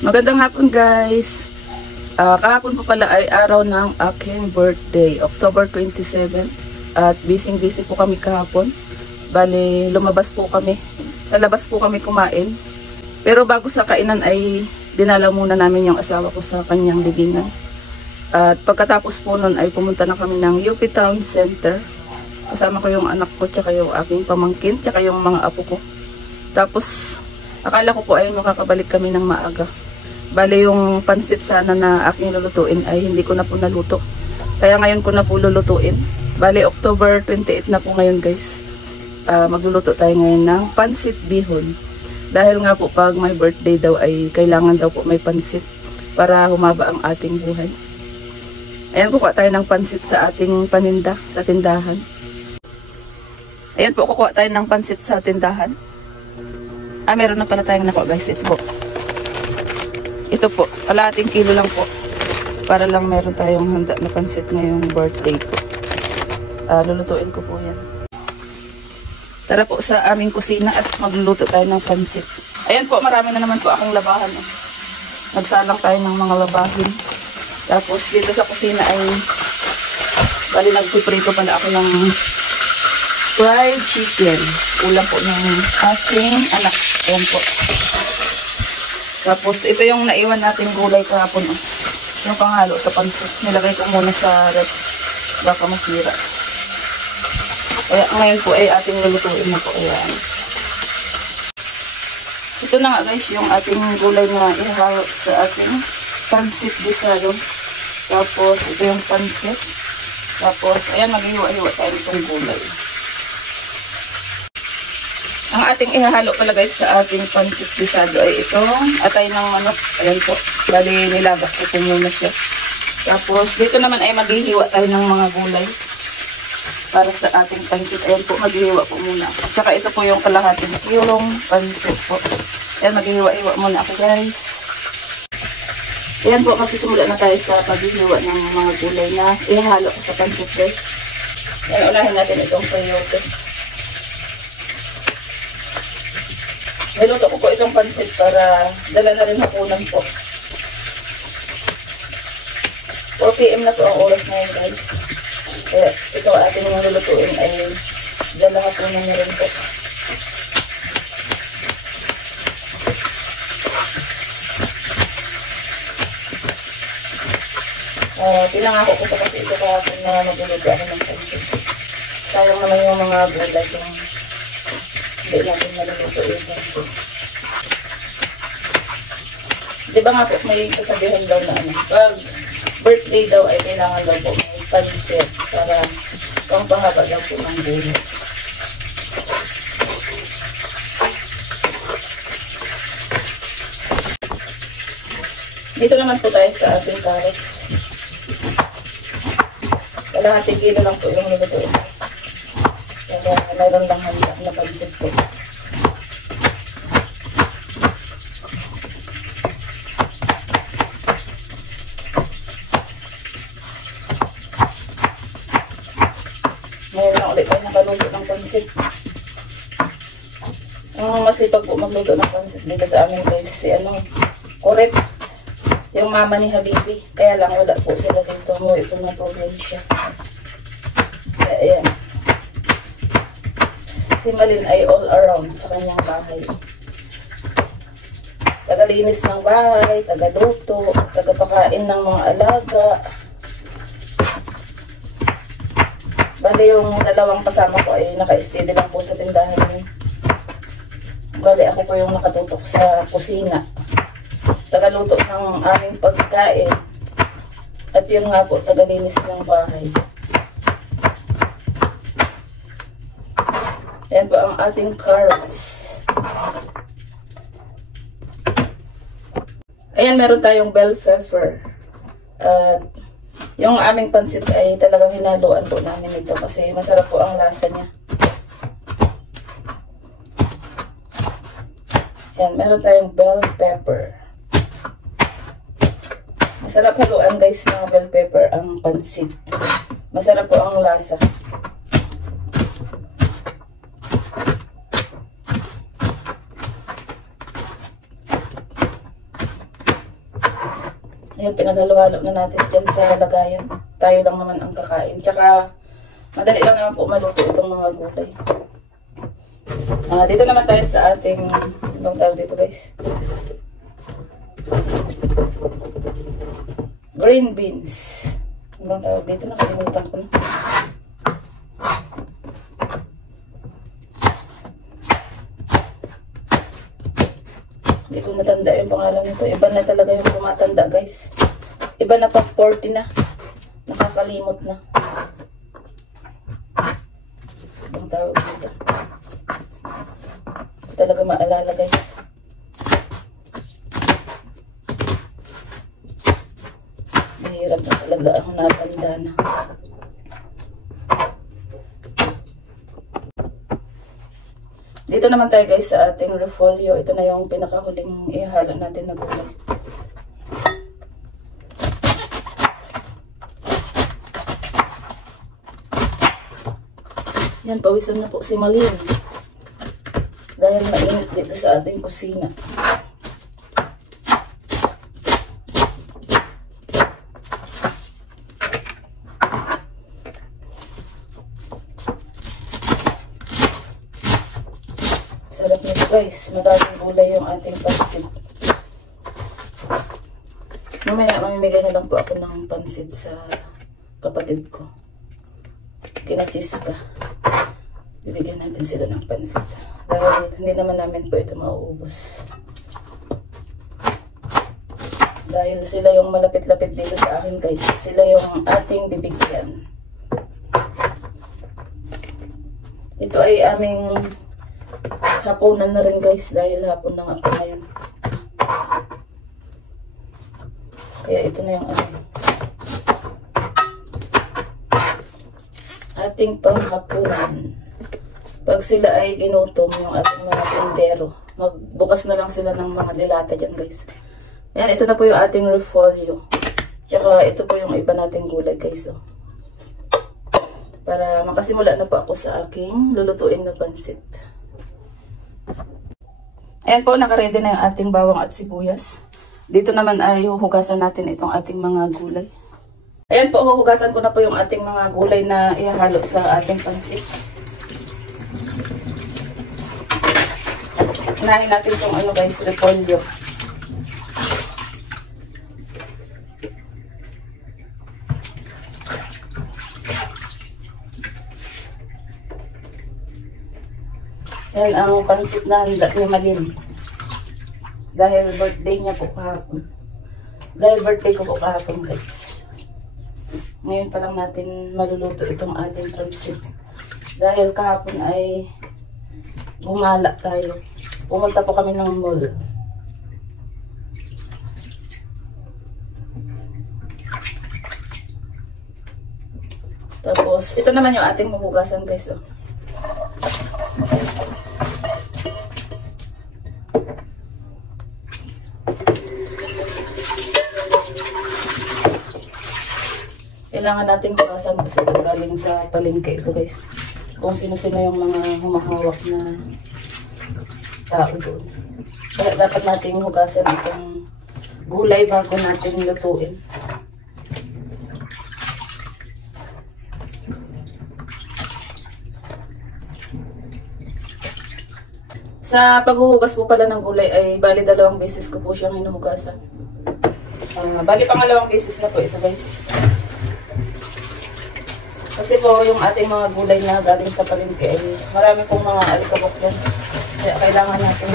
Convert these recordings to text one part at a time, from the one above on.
Magandang hapon guys. Kahapon po pala ay araw ng aking birthday, October 27. At busy po kami kahapon. Bali, lumabas po kami. Sa labas po kami kumain. Pero bago sa kainan ay dinala muna namin yung asawa ko sa kanyang libingan. At pagkatapos po nun ay pumunta na kami ng UP Town Center. Kasama ko yung anak ko, tsaka yung aking pamangkin, tsaka yung mga apo ko. Tapos, akala ko po ay makakabalik kami ng maaga. Bale yung pansit sana na aking lulutuin ay hindi ko na po naluto. Kaya ngayon ko na po lulutuin. Bale October 28 na po ngayon guys. Magluluto tayo ngayon ng pansit bihon. Dahil nga po pag may birthday daw ay kailangan daw po may pansit para humaba ang ating buhay. Ayan, kukuha tayo ng pansit sa ating paninda sa tindahan. Ayan po, kukuha tayo ng pansit sa tindahan. Meron na pala tayong nakuha guys. Ito po, kalahating kilo lang po. Para lang meron tayong handa na pansit ngayong birthday ko. Lulutuin ko po yan. Tara po sa aming kusina at magluluto tayo ng pansit. Ayan po, marami na naman po akong labahan. Nagsalang tayo ng mga labahin. Tapos dito sa kusina ay bali nagpiprito pala ako ng fried chicken. Ulam po ng aking anak. Ayan po. Tapos, ito yung naiwan natin gulay kahapon. Yung panghalo sa pansit. Nilagay ko muna sa rep. Baka masira. Kaya ngayon po ay ating lulutuin na po. Ayan. Ito na nga guys, yung ating gulay na ihalo sa ating pansit bisado. Tapos, ito yung pansit. Tapos, ayan, maghiwa-hiwa tayo itong gulay. Ang ating ihahalo pala guys sa ating pansit bisado ay itong atay ng manok. Ayan po. Bali nilagak ko po muna siya. Tapos dito naman ay maghihiwa tayo ng mga gulay para sa ating pansit. Ayan po, maghihiwa po muna. At saka ito po yung kalahating kilong pansit po. Ayan, maghihiwa-hiwa muna ako guys. Ayan po, magsisimula na tayo sa paghihiwa ng mga gulay na ihahalo ko sa pansit guys. Ayan, ulahin natin itong sayote. Niluto ko po itong pansit para dala na rin hapunan po. 4 PM na po ang oras ngayon guys. Kaya ito ating nilulutuin ay dala hapunan na rin po. Pinangako ko po kasi ito kahapon na magluluto ako ng pansit. Sayang naman yung mga gulay kung hindi natin maluluto yung pansit. Diba nga po, may kasabihan daw na pag birthday daw ay kailangan daw po may pansit para pampahaba daw po ng buhay. Dito naman po tayo sa ating carrots. Kalahating kilo lang po yung lulutuin. Kaya mayroon lang handa na pansit po. Ngayon lang ulit tayo nakaluto ng pansit. Ang masipag po magluto ng pansit dito sa amin guys, si Correct. Yung mama ni Habibi. Kaya lang wala po sila dito mo itong na probinsya. Kaya ayan. Si Malin ay all around sa kanyang bahay. Tagalinis ng bahay, tagaluto, tagapakain ng mga alaga. Bali yung dalawang kasama ko ay naka-steady lang po sa tindahan. Bali ako po yung nakatutok sa kusina. Tagaluto ng aming pagkain. At yun nga po, tagalinis ng bahay. Ayan po ang ating carrots. Ayan, meron tayong bell pepper. At yung aming pansit ay talagang hinaluan po namin ito kasi masarap po ang lasa niya. Ayan, meron tayong bell pepper. Masarap haluan guys ng bell pepper ang pansit. Masarap po ang lasa. Ayan, pinaghalo-halo na natin dyan sa lagayan. Tayo lang naman ang kakain. Tsaka, madali lang naman po maluto itong mga gulay. Dito naman tayo sa ating, anong tawag dito guys? Green beans. Anong tawag dito? Nakalimutan ko na. Hindi ko matanda yung pangalan nito. Iba na talaga yung tumatanda guys. Iba na pag 40 na. Nakakalimot na. Ang tawag dito. Hindi talaga maalala guys. Mahirap na talaga ang natanda na. Dito naman tayo guys sa ating repolyo. Ito na yung pinakahuling ihalo natin na gulay. Yan, pawisan na po si Malin. Dahil mainit dito sa ating kusina. Sarap nito guys, madaming gulay yung ating pansit. Mamaya mamimigay na lang po ako ng pansit sa kapatid ko. Kina-Chiska. Bibigyan natin sila ng pansit. Dahil hindi naman namin po ito mauubos. Dahil sila yung malapit-lapit dito sa akin guys. Sila yung ating bibigyan. Ito ay aming hapunan na rin guys dahil hapon na nga po ngayon. Kaya ito na yung ating panghapunan. Pag sila ay ginutom yung ating mga tindero, magbukas na lang sila ng mga dilata dyan guys. Ayan, ito na po yung ating repolyo. Tsaka ito po yung iba nating gulay guys. Oh. Para makasimula na po ako sa aking lulutuin na pansit. Ayan po, nakaredy na yung ating bawang at sibuyas. Dito naman ay huhugasan natin itong ating mga gulay. Ayan po, huhugasan ko na po yung ating mga gulay na ihahalo sa ating pansit. Unahin natin itong guys, repolyo. Yan ang pansit na handa ni Malin. Dahil birthday niya po kahapon. Dahil birthday ko po kahapon guys. Ngayon pa lang natin maluluto itong ating pansit. Dahil kahapon ay gumala tayo. Pumunta po kami ng mall. Tapos, ito naman yung ating huhugasan guys. Oh. Kailangan nating hugasan kasi galing sa palengke ito guys. Kung sino-sino yung mga humahawak na tao doon. Kaya dapat nating hugasan itong gulay bago natin lutuin. Sa paghuhugas po pala ng gulay ay bali 2 beses ko po siyang hinuhugasan. Bali pangalawang beses na po ito guys. Kasi po yung ating mga gulay na galing sa palengke ay marami pong mga alikabok yan. Kaya kailangan natin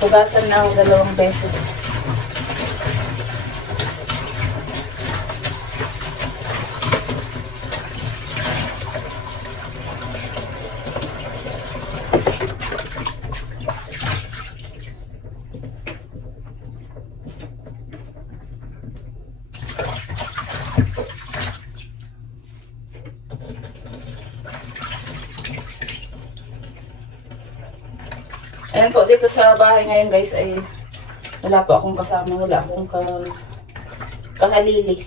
hugasan ng 2 beses. Ayan po, dito sa bahay ngayon guys ay wala po akong kasama, wala akong kahalili.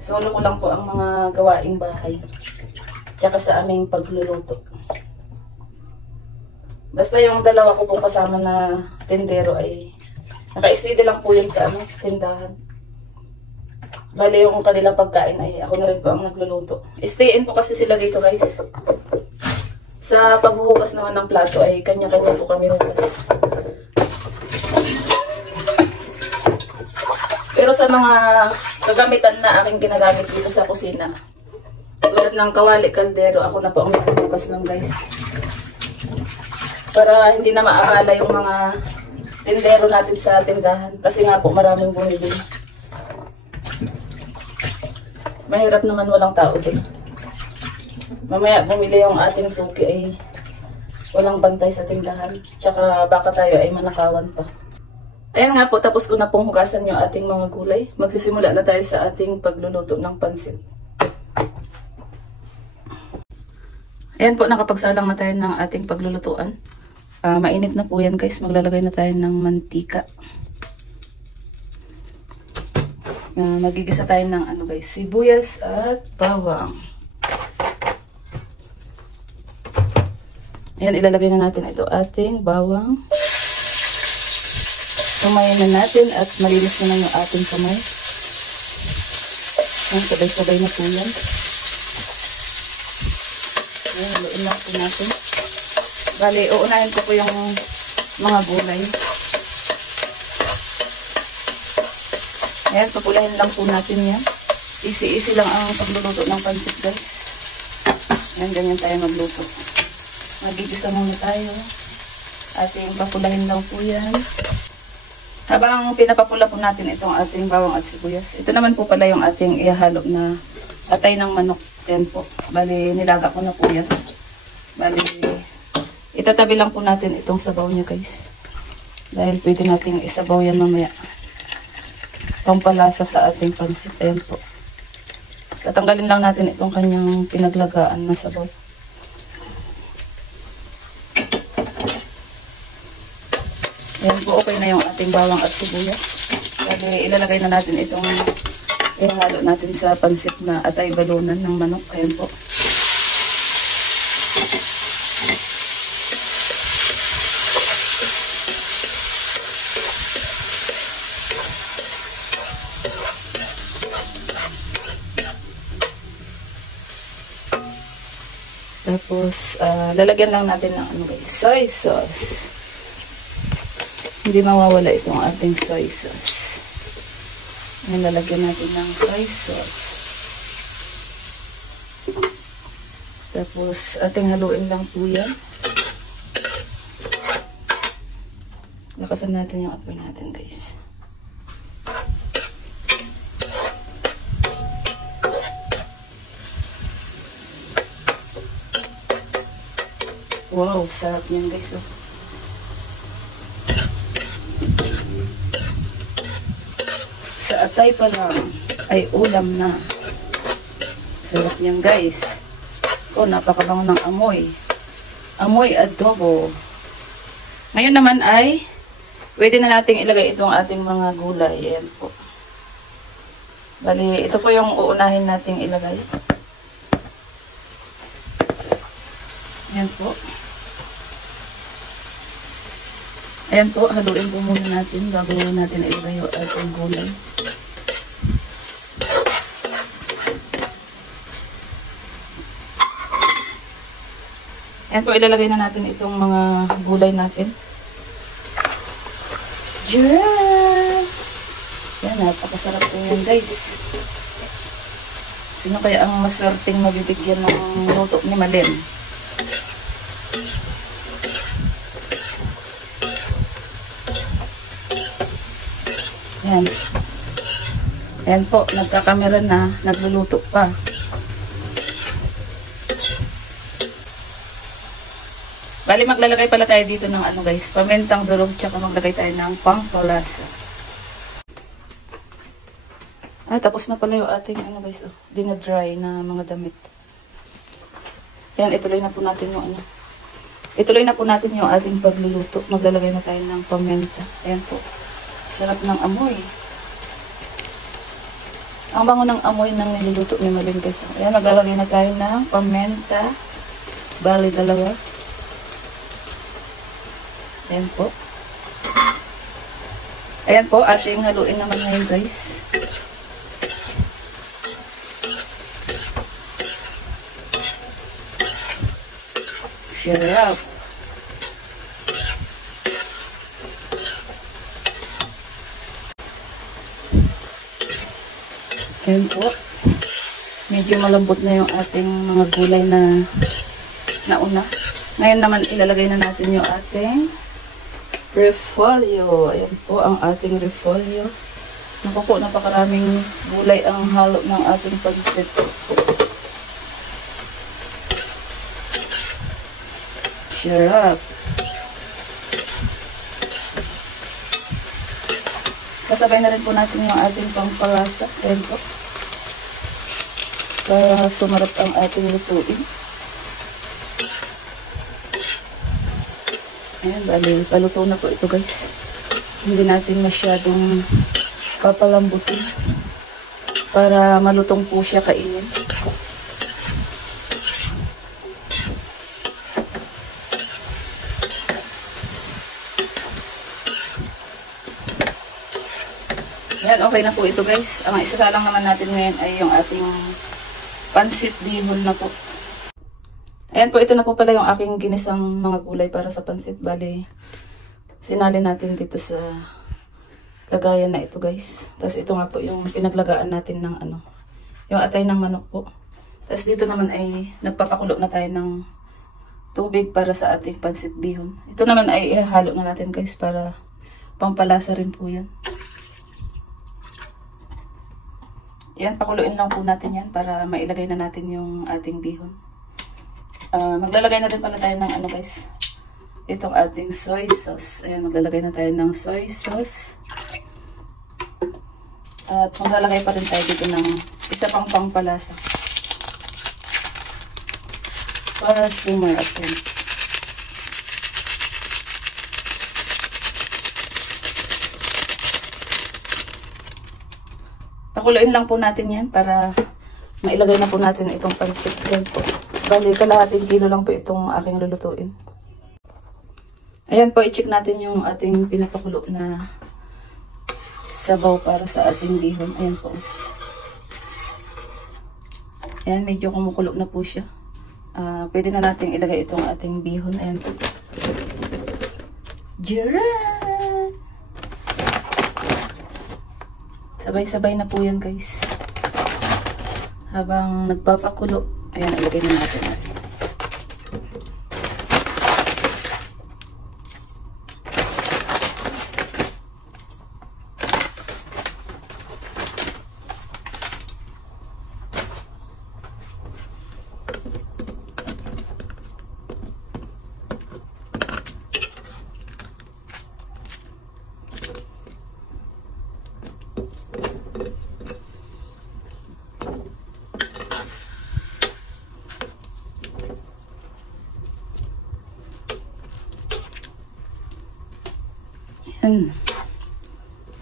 Solo ko lang po ang mga gawaing bahay. Tsaka sa aming pagluluto. Basta yung 2 ko pong kasama na tindero ay Naka-steady lang po yun sa tindahan. Bali yung kanilang pagkain ay ako na rin po ang nagluluto. Stay in po kasi sila dito guys. Sa paghuhugas naman ng plato ay kanya-kanya po kami hugas. Pero sa mga kagamitan na aking ginagamit dito sa kusina, tulad ng kawali, kaldero, ako na po ang naghuhugas ng guys. Para hindi na maakala yung mga tindero natin sa tindahan. Kasi nga po maraming bumili. Mahirap naman walang tao din. Mamaya bumili yung ating suki ay walang bantay sa tindahan. Tsaka baka tayo ay manakawan pa. Ayan nga po, tapos ko na pong hugasan yung ating mga gulay. Magsisimula na tayo sa ating pagluluto ng pansit. Ayan po, nakapagsalang na tayo ng ating paglulutuan. Mainit na po yan guys. Maglalagay na tayo ng mantika. Magigisa tayo ng guys, sibuyas at bawang. Ayan, ilalagay na natin ito ating bawang. Kumayin na natin at malinis naman yung ating kamay. Ayan, sabay-sabay na po yan. Ayan, haluin na po natin. Bali, uunahin ko po yung mga gulay. Ayan, papulahin lang po natin yan. Easy-easy lang ang pagluluto ng pansit guys. Ayan, ganyan tayo magluto. Magigisa muna tayo. Ating papulahin lang po yan. Habang pinapapula po natin itong ating bawang at sibuyas. Ito naman po pala yung ating ihahalo na atay ng manok. Ayan po. Bali, nilaga ko na po yan. Bali, itatabi lang po natin itong sabaw niya guys. Dahil pwede nating isabaw yan mamaya. Pampalasa sa ating pansit. Ayan po. Tatanggalin lang natin itong kanyang pinaglagaan na sabaw. Ayan po, okay na yung ating bawang at sibuyas. Sabi, ilalagay na natin itong ihalo natin sa pansit na atay balunan ng manok. Ayan po. Tapos, lalagyan lang natin ng soy sauce. Hindi mawawala itong ating soy sauce. Ayan, lalagyan natin ng soy sauce. Tapos, ating haluin lang po yan. Lakasan natin yung apoy natin, guys. Wow, sarap yan, guys. Oh. Sa atay pa lang ay ulam na. Sarap yan guys. Oh, napakabango ng amoy. Amoy adobo. Ngayon naman ay pwede na nating ilagay itong ating mga gulay. Ayan po. Bali, ito po yung uunahin nating ilagay. Ayan po. Ayan po, haluin po muna natin bago natin ilagay yung ating gulay. Ayan po, ilalagay na natin itong mga gulay natin. Yeah! Ayan, napakasarap po yan guys. Sino kaya ang maswerteng mabibigyan ng luto ni Malin? Ayan. Ayan po, nagkakamera na, nagluluto pa. Bali, maglalagay pala tayo dito ng guys, pamentang durog, tsaka maglagay tayo ng pampalasa. Tapos na pala yung ating guys, dinadry na mga damit. Ayan, ituloy na po natin yung ituloy na po natin yung ating pagluluto. Maglalagay na tayo ng pamenta. Ayan po. Sarap ng amoy. Ang bango ng amoy ng niluluto ni Malin guys. Ayan, maglalagay na tayo ng pamenta. Bali, 2. Ayan po. Ayan po, ating haluin naman ngayon guys. Sarap. Ayan po. Medyo malambot na yung ating mga gulay na nauna. Ngayon naman ilalagay na natin yung ating repolyo. Ayan po ang ating repolyo. Naku po, napakaraming gulay ang halo ng ating pansit. Sarap. Sasabay na rin po natin yung ating pampalasa. Ayan po. Para sumarap ang ating lutuin. Ayan, bali, paluto na po ito guys. Hindi natin masyadong papalambutin para malutong po siya kainin. Ayan, okay na po ito guys. Ang isasalang naman natin ngayon ay yung ating pansit bihon na po. Ayan po, ito na po pala yung aking ginisang mga gulay para sa pansit. Bali, sinali natin dito sa lagayan na ito guys. Tapos ito nga po yung pinaglagaan natin ng ano, yung atay ng manok po. Tapos dito naman ay nagpapakulo na tayo ng tubig para sa ating pansit bihon. Ito naman ay ihalo na natin guys para pampalasa rin po yan. Yan, pakuluin lang po natin yan para mailagay na natin yung ating bihon. Maglalagay na rin pala tayo ng ano guys, itong ating soy sauce. Ayan, maglalagay na tayo ng soy sauce. At maglalagay pa rin tayo dito ng isa pang pampalasa. Para sumarap yan. Pakuluin lang po natin yan para mailagay na po natin itong pansit. Yan po. Bali, kalahating kilo lang po itong aking lulutuin. Ayan po, i-check natin yung ating pinapakulo na sabaw para sa ating bihon. Ayan po. Ayan, medyo kumukulo na po siya. Pwede na natin ilagay itong ating bihon. Ayan po. Jiran! Sabay-sabay na po yan guys. Habang nagpapakulo, ayan, ilagay na natin na rin.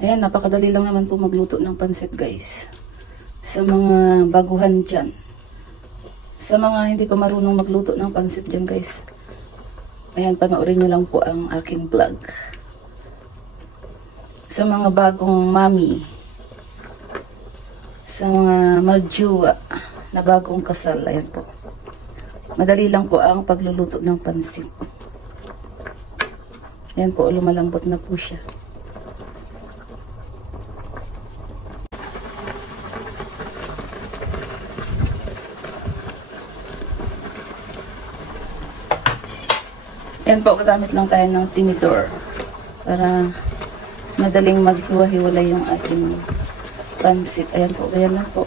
Ayan, napakadali lang naman po magluto ng pansit guys. Sa mga baguhan dyan. Sa mga hindi pa marunong magluto ng pansit dyan guys. Ayan, panoorin nyo lang po ang aking vlog. Sa mga bagong mami. Sa mga magjuwa na bagong kasal. Ayan po. Madali lang po ang pagluluto ng pansit. Ayan po, lumalambot na po siya. Ayan po, gagamit lang tayo ng tinidor para madaling maghiwa-hiwalay yung ating pansit. Ayan po, ganyan lang po.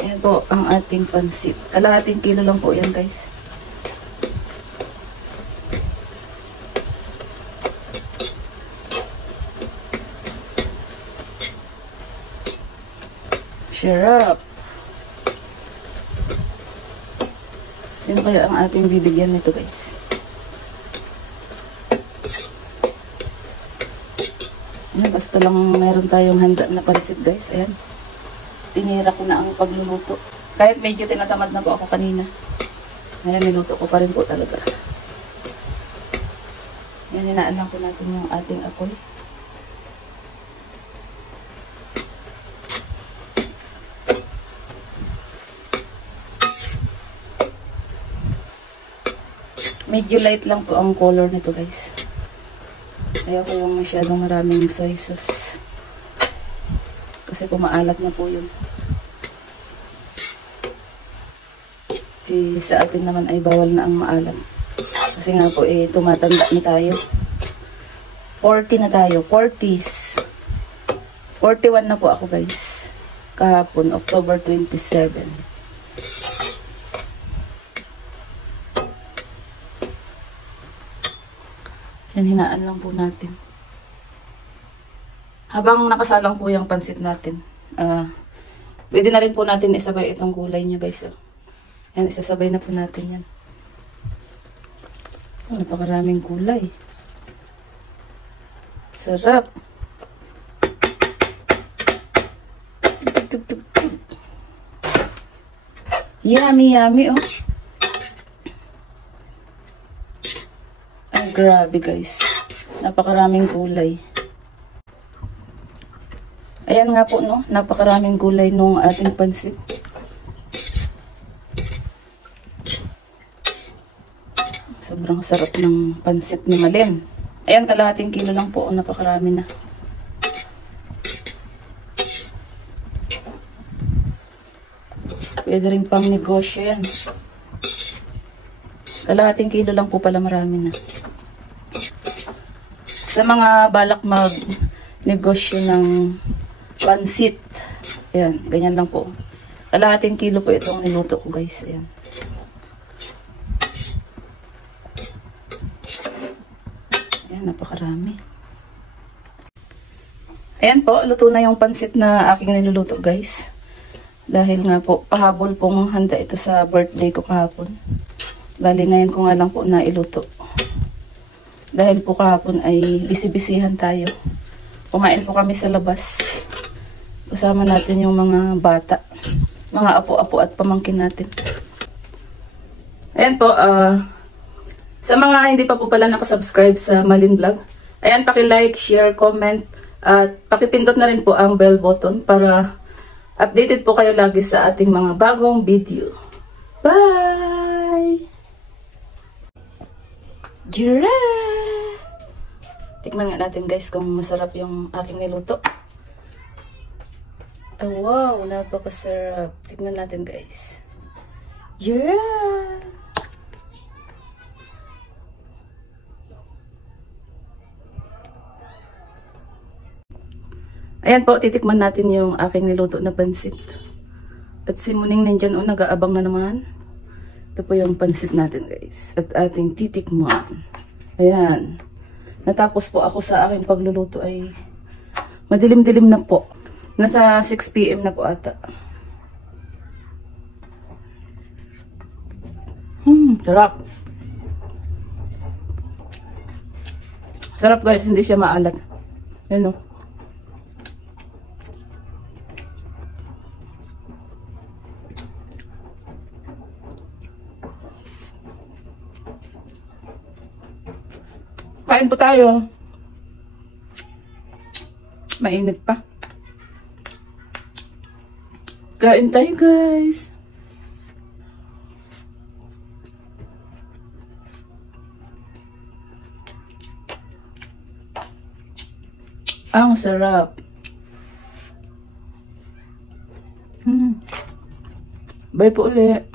Ayan po ang ating pansit. Kalahating kilo lang po yan guys. Sarap. Sino kaya ang ating bibigyan nito guys? Ayan, basta lang meron tayong handa na pansit guys. Ayan. Tinira ko na ang pagluluto. Kahit medyo tinatamad na po ako kanina. Ayan, niluto ko pa rin po talaga. Ayan, hinaan lang po natin yung ating apoy. Medyo light lang po ang color nito guys. Ayaw ko yung masyadong maraming soy sauce. Kasi pumaalat na po yun. Sa atin naman ay bawal na ang maalat. Kasi nga po tumatanda na tayo. 40 na tayo. 40s. 41 na po ako guys. Kahapon, October 27. Yan, hinaan lang po natin. Habang nakasalang po yung pansit natin, pwede na rin po natin isabay itong gulay niya guys. Yan, isasabay na po natin yan. Napakaraming gulay. Sarap. Yummy, yummy, oh. Ay, grabe guys. Napakaraming gulay. Ayan nga po, no? Napakaraming gulay nung ating pansit. Sobrang sarap ng pansit ni Malem. Ayan, kalahating kilo lang po. Napakarami na. Pwede rin pang negosyo yan. Kalahating kilo lang po pala, marami na. Sa mga balak mag-negosyo ng pansit, ayan, ganyan lang po. Kalahating kilo po itong niluto ko guys. Ayan. Ayan, napakarami. Ayan po, luto na yung pansit na aking niluluto guys. Dahil nga po, pahabol pong handa ito sa birthday ko kahapon. Bali, ngayon ko nga lang po nailuto. Dahil po kahapon ay busy-busyhan tayo. Kumain po kami sa labas. Kasama natin yung mga bata. Mga apo-apo at pamangkin natin. Ayan po, sa mga hindi pa po pala nakasubscribe sa Malin Vlog, ayan, paki-like, share, comment, at pakipindot na rin po ang bell button para updated po kayo lagi sa ating mga bagong video. Bye! Giraffe! Tikman nga natin guys kung masarap yung aking niluto. Oh, wow, napakasarap. Tikman natin guys. Giraffe! Ayan po, titikman natin yung aking niluto na pansit. At si Muning nandyan, nag-aabang na naman. Ito po yung pansit natin guys. At ating titikman. Ayan. Natapos po ako sa aking pagluluto ay madilim-dilim na po. Nasa 6 PM na po ata. Sarap. Sarap guys, hindi siya maalat. Ayan o. Kain po tayo. Mainit pa. Kain tayo guys. Ang sarap. Bye po ulit.